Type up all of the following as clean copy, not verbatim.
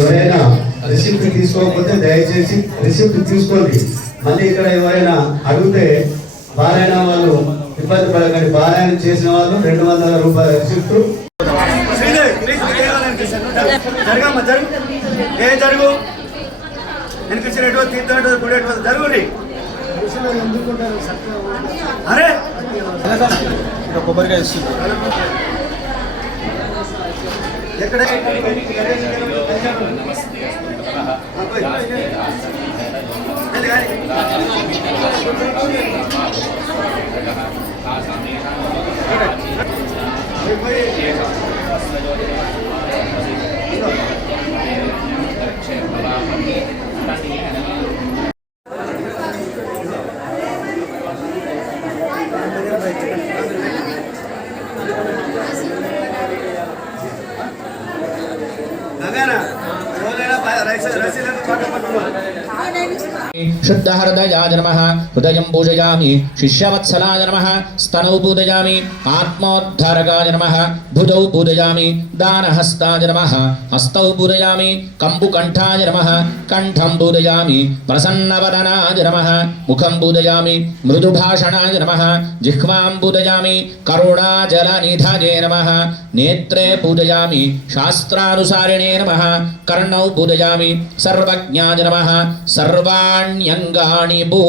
ఎవరైనా రిసిప్ట్ తీసుకోకపోతే దయచేసి రిసిప్ట్ తీసుకోండి. మళ్ళీ ఇక్కడ ఎవరైనా అడిగితే పారాయణ వాళ్ళు ఇబ్బంది పడకండి. పారాయణ చేసిన వాళ్ళు 200 రూపాయల రిసిప్ట్. జరుగు జరుగు అరే కొబ్బరికాయ ఇస్తుంది. ఎక్కడ शुद्ध हृदयाय नमः हृदयं पूजयामि शिष्यवत्सलाय नमः स्तनौ पूजयामि आत्मोद्धारकाय नमः भुजौ पूजयामि दानहस्ताय नमः हस्तौ पूजयामि कंबुकण्ठाय नमः कंठं पूजयामि प्रसन्नवदनाय नमः मुखं पूजयामि मृदुभाषणाय नमः जिह्वां पूजयामि करुणाजलनिधये नमः नेत्रे पूजयामि शास्त्रानुसारिणे नमः कर्णौ पूजयामि सर्वज्ञाय नमः सर्वाण्यंगानि भू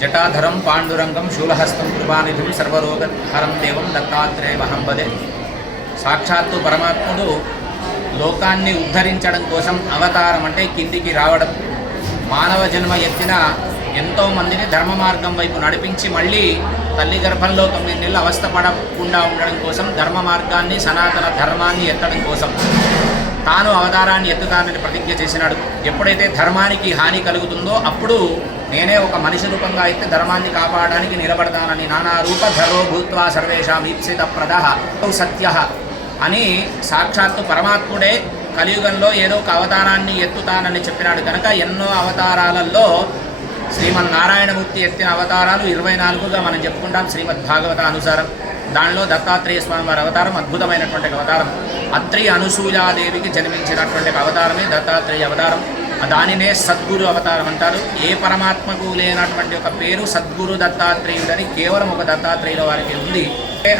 जटाधरं पाण्डुरंगं शूलहस्तं कृपानिधिं सर्वरोगहरं देवं दत्तात्रेयमहं भजे. సాక్షాత్తు పరమాత్ముడు లోకాన్ని ఉద్ధరించడం కోసం అవతారం అంటే కిందికి రావడం, మానవ జన్మ ఎత్తిన ఎంతో మందిని ధర్మ మార్గం వైపు నడిపించి మళ్ళీ తల్లి గర్భంలో 9 నెలలు అవస్థపడకుండా ఉండడం కోసం ధర్మ మార్గాన్ని సనాతన ధర్మాన్ని ఎత్తడం కోసం తాను అవతారాన్ని ఎత్తుతానని ప్రతిజ్ఞ చేసినాడు. ఎప్పుడైతే ధర్మానికి హాని కలుగుతుందో అప్పుడు నేనే ఒక మనిషి రూపంగా అయితే ధర్మాన్ని కాపాడడానికి నిలబడతానని నానా రూప ధరో భూత్వా సర్వేషాం ఈప్సిత ప్రదః సత్యః అని సాక్షాత్తు పరమాత్ముడే కలియుగంలో ఏదో ఒక అవతారాన్ని ఎత్తుతానని చెప్పినాడు. కనుక ఎన్నో అవతారాలలో శ్రీమన్నారాయణమూర్తి ఎత్తిన అవతారాలు 24గా మనం చెప్పుకుంటాం శ్రీమద్ భాగవత అనుసారం. దానిలో దత్తాత్రేయ స్వామి వారి అవతారం అద్భుతమైనటువంటి అవతారం. అత్రి అనసూయాదేవికి జన్మించినటువంటి అవతారమే దత్తాత్రేయ అవతారం. దానినే సద్గురు అవతారం అంటారు. ఏ పరమాత్మకు లేనటువంటి ఒక పేరు సద్గురు దత్తాత్రేయుడని కేవలం ఒక దత్తాత్రేయుల వారికి ఉంది.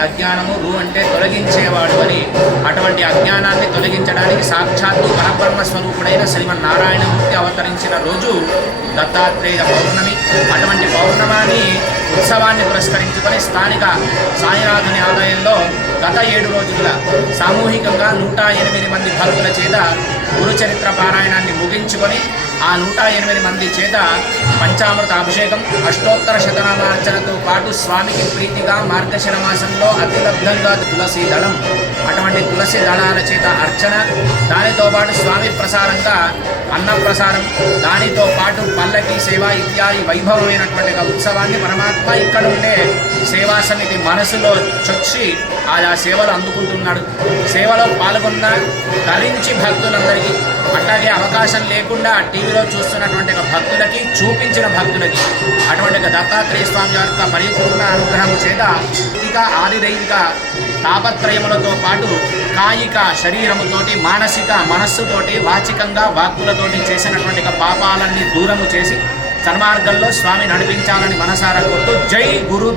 అజ్ఞానము రు అంటే తొలగించేవాడు అని. అటువంటి అజ్ఞానాన్ని తొలగించడానికి సాక్షాత్తు పరబ్రహ్మ స్వరూపుడైన శ్రీమన్నారాయణమూర్తి అవతరించిన రోజు దత్తాత్రేయ పౌర్ణమి. అటువంటి పౌర్ణమాని ఉత్సవాన్ని పురస్కరించుకొని స్థానిక సాయినాథుని ఆలయంలో గత 7 రోజులుగా సామూహికంగా 108 మంది భక్తుల చేత గురుచరిత్ర పారాయణాన్ని ముగించుకొని ఆ 108 మంది చేత పంచామృత అభిషేకం, అష్టోత్తర శతనామార్చనతో పాటు స్వామికి ప్రీతిగా మార్గశిర మాసంలో అతిలబ్ధంగా తులసి దళం, అటువంటి తులసి దళాల చేత అర్చన, దానితో పాటు స్వామి ప్రసారంగా అన్నప్రసారం, దానితో పాటు పల్లకి సేవ ఇత్యాది వైభవమైనటువంటి ఒక ఉత్సవాన్ని పరమాత్మ ఇక్కడ ఉండే సేవా సమితి మనసులో చొచ్చి ఆయా సేవలు అందుకుంటున్నాడు. సేవలో పాల్గొన్న ధరించి భక్తులందరికీ, అట్లాగే అవకాశం లేకుండా టీవీలో చూస్తున్నటువంటి ఒక భక్తులకి, చూపించిన భక్తులకి అటువంటి ఒక దత్తాత్రేయ స్వామి యొక్క పరిపూర్ణ అనుగ్రహం చేత ఇక ఆదిదైవిక తాపత్రయములతో పాటు కాయిక శరీరముతోటి, మానసిక మనస్సుతోటి, వాచికంగా వాక్కులతోటి చేసినటువంటి పాపాలన్నీ దూరము చేసి సన్మార్గంలో స్వామి నడిపించాలని మనసారా కోరుతూ జై గురు.